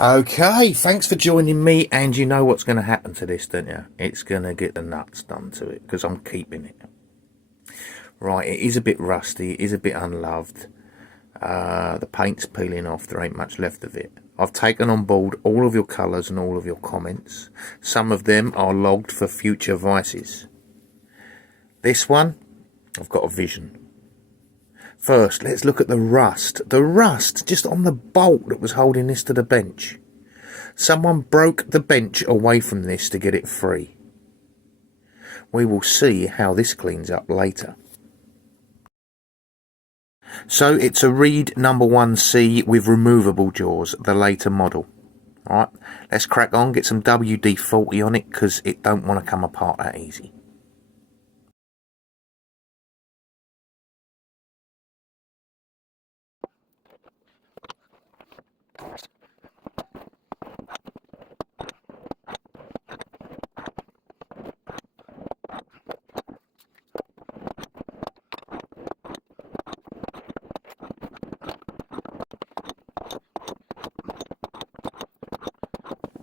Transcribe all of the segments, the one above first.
Okay, thanks for joining me, and you know what's going to happen to this, don't you? It's going to get the nuts done to it, because I'm keeping it. Right, it is a bit rusty, it is a bit unloved. The paint's peeling off, there ain't much left of it. I've taken on board all of your colours and all of your comments. Some of them are logged for future vices. This one, I've got a vision. First, let's look at the rust. The rust just on the bolt that was holding this to the bench. Someone broke the bench away from this to get it free. We will see how this cleans up later. So it's a Reed number 1C with removable jaws, the later model. Alright, let's crack on, get some WD-40 on it because it don't want to come apart that easy.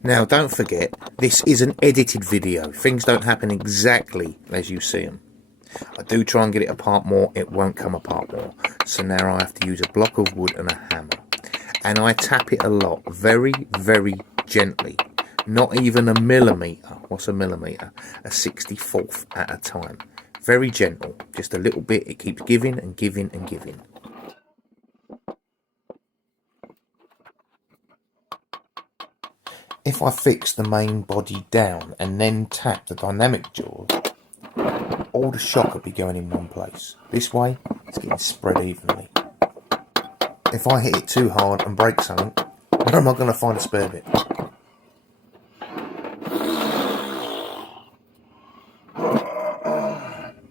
Now don't forget, this is an edited video. Things don't happen exactly as you see them. I do try and get it apart more, it won't come apart more. So now I have to use a block of wood and a hammer. And I tap it a lot, very, very gently. Not even a millimetre. What's a millimetre? A 64th at a time. Very gentle, just a little bit. It keeps giving and giving and giving. If I fix the main body down and then tap the dynamic jaws, all the shock will be going in one place. This way, it's getting spread evenly. If I hit it too hard and break something, where am I going to find a spare bit?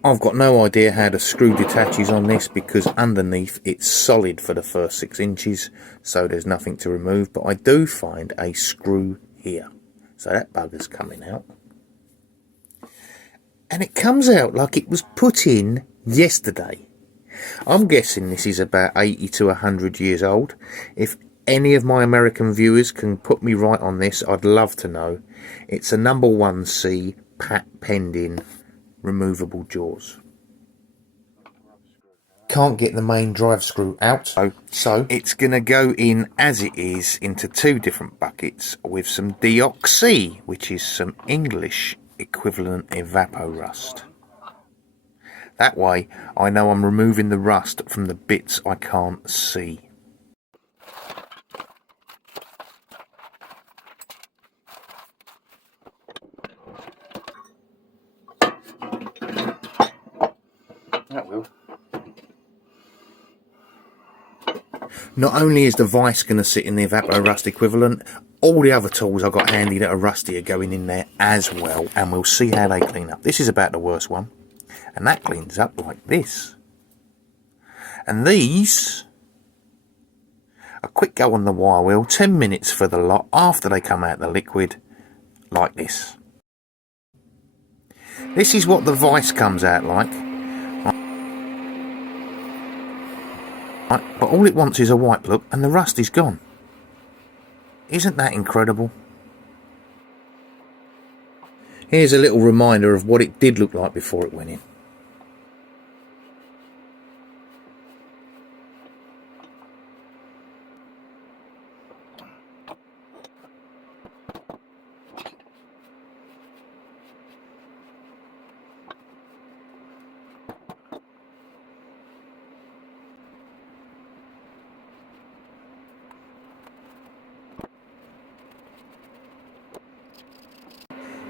I've got no idea how the screw detaches on this because underneath it's solid for the first 6 inches, so there's nothing to remove, but I do find a screw here. So that bugger's coming out. And it comes out like it was put in yesterday. I'm guessing this is about 80 to 100 years old. If any of my American viewers can put me right on this, I'd love to know. It's a number 1C pending removable jaws. Can't get the main drive screw out, so it's going to go in as it is into 2 different buckets with some deox, which is some English equivalent evaporust. That way I know I'm removing the rust from the bits I can't see. That will. Not only is the vise going to sit in the evaporust equivalent, all the other tools I've got handy that are rusty are going in there as well, and we'll see how they clean up. This is about the worst one, and that cleans up like this. And these, a quick go on the wire wheel, 10 minutes for the lot after they come out the liquid, like this. This is what the vise comes out like. But all it wants is a wipe look and the rust is gone. Isn't that incredible? Here's a little reminder of what it did look like before it went in.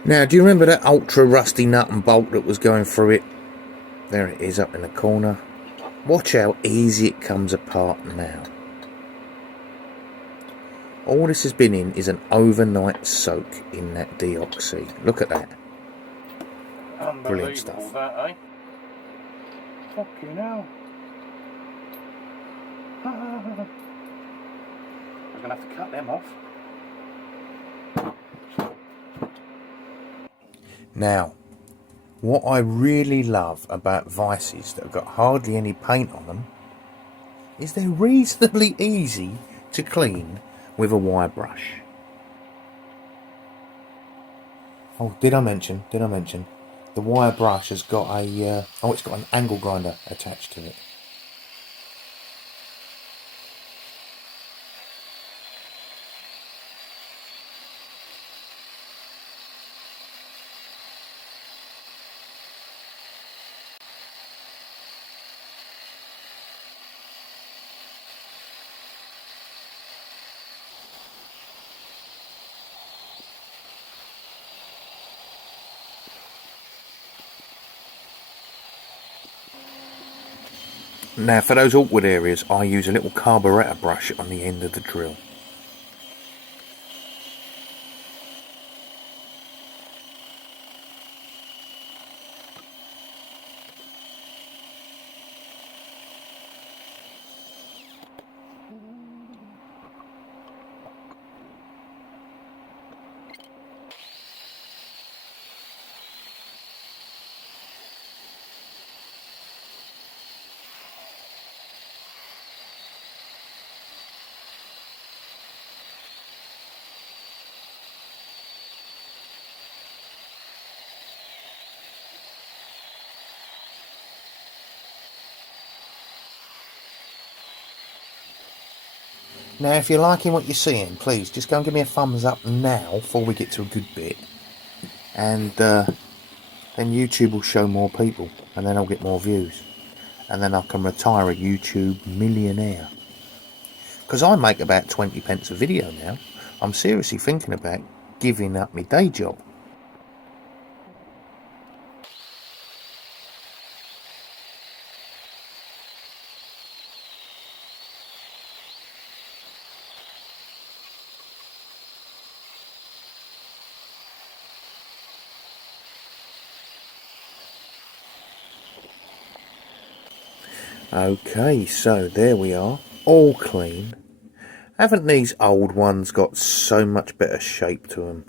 Now, do you remember that ultra rusty nut and bolt that was going through it? There it is up in the corner. Watch how easy it comes apart now. All this has been in is an overnight soak in that deox. Look at that. Brilliant stuff. That, eh? Fucking hell. I'm going to have to cut them off. Now, what I really love about vices that have got hardly any paint on them is they're reasonably easy to clean with a wire brush. Oh, did I mention? The wire brush has got a, it's got an angle grinder attached to it. Now for those awkward areas, I use a little carburettor brush on the end of the drill. Now if you're liking what you're seeing, please just go and give me a thumbs up now before we get to a good bit. And then YouTube will show more people, and then I'll get more views. And then I can retire a YouTube millionaire. Because I make about 20 pence a video now. I'm seriously thinking about giving up my day job. Okay, so there we are, all clean. Haven't these old ones got so much better shape to them?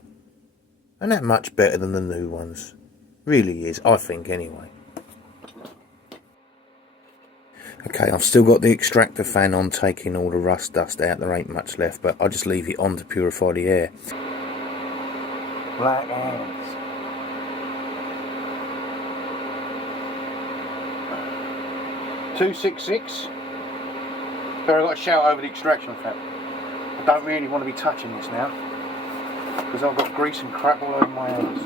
And that much better than the new ones. Really is, I think anyway. Okay, I've still got the extractor fan on, taking all the rust dust out. There ain't much left, but I'll just leave it on to purify the air. Black hands. .266. But I've got to shout over the extraction fan. I don't really want to be touching this now because I've got grease and crap all over my hands.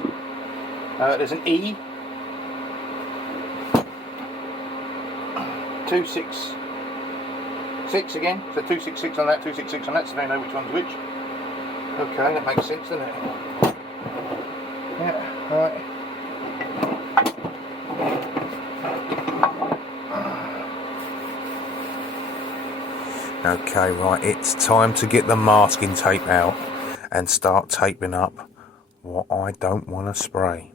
There's an E. 266 again. So 266 on that, 266 on that, so they know which one's which. Okay, that makes sense, doesn't it? Yeah, alright. Okay, right, it's time to get the masking tape out and start taping up what I don't want to spray.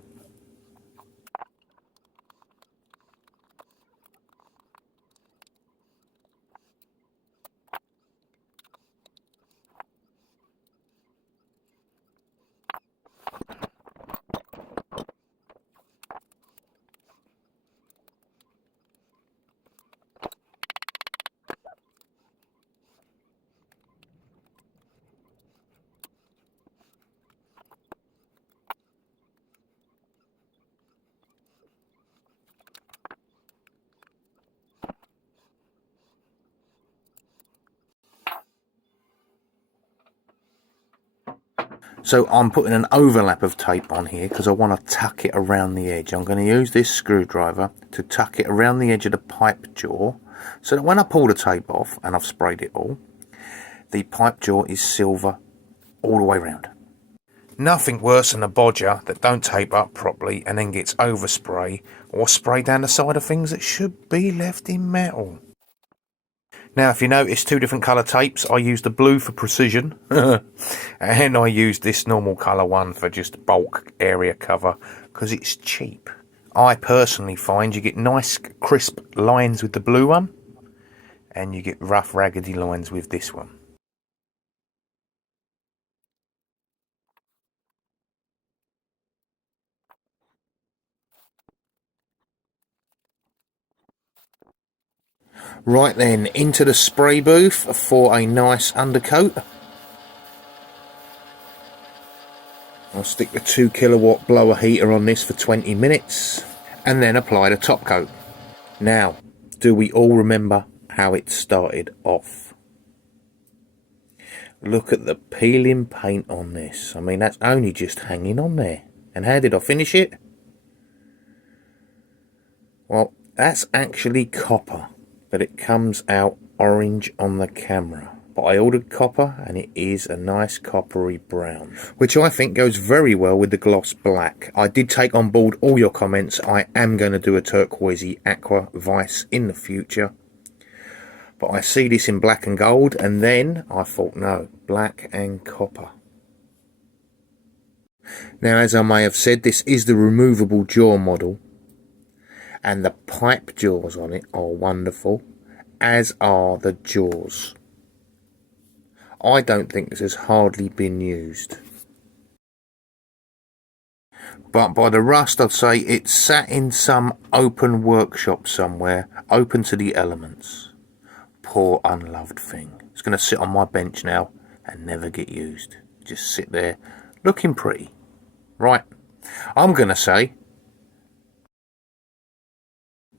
So I'm putting an overlap of tape on here because I want to tuck it around the edge. I'm going to use this screwdriver to tuck it around the edge of the pipe jaw so that when I pull the tape off, and I've sprayed it all, the pipe jaw is silver all the way round. Nothing worse than a bodger that don't tape up properly and then gets overspray or spray down the side of things that should be left in metal. Now, if you notice, two different colour tapes. I use the blue for precision, and I use this normal colour one for just bulk area cover, because it's cheap. I personally find you get nice crisp lines with the blue one, and you get rough raggedy lines with this one. Right then, into the spray booth for a nice undercoat. I'll stick the 2 kilowatt blower heater on this for 20 minutes and then apply the top coat. Now, do we all remember how it started off? Look at the peeling paint on this. I mean, that's only just hanging on there. And how did I finish it? Well, that's actually copper, but it comes out orange on the camera. But I ordered copper, and it is a nice coppery brown, which I think goes very well with the gloss black. I did take on board all your comments. I am going to do a turquoisey aqua vise in the future. But I see this in black and gold, and then I thought, no, black and copper. Now, as I may have said, this is the removable jaw model, and the pipe jaws on it are wonderful, as are the jaws. I don't think this has hardly been used. But by the rust, I'd say it's sat in some open workshop somewhere, open to the elements. Poor unloved thing. It's going to sit on my bench now and never get used. Just sit there looking pretty. Right, I'm going to say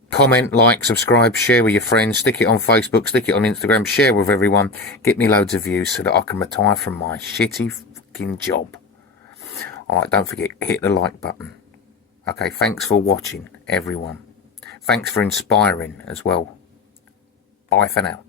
comment, like, subscribe, share with your friends, stick it on Facebook, stick it on Instagram, share with everyone, get me loads of views so that I can retire from my shitty fucking job. Alright, don't forget, hit the like button. Okay, thanks for watching, everyone. Thanks for inspiring as well. Bye for now.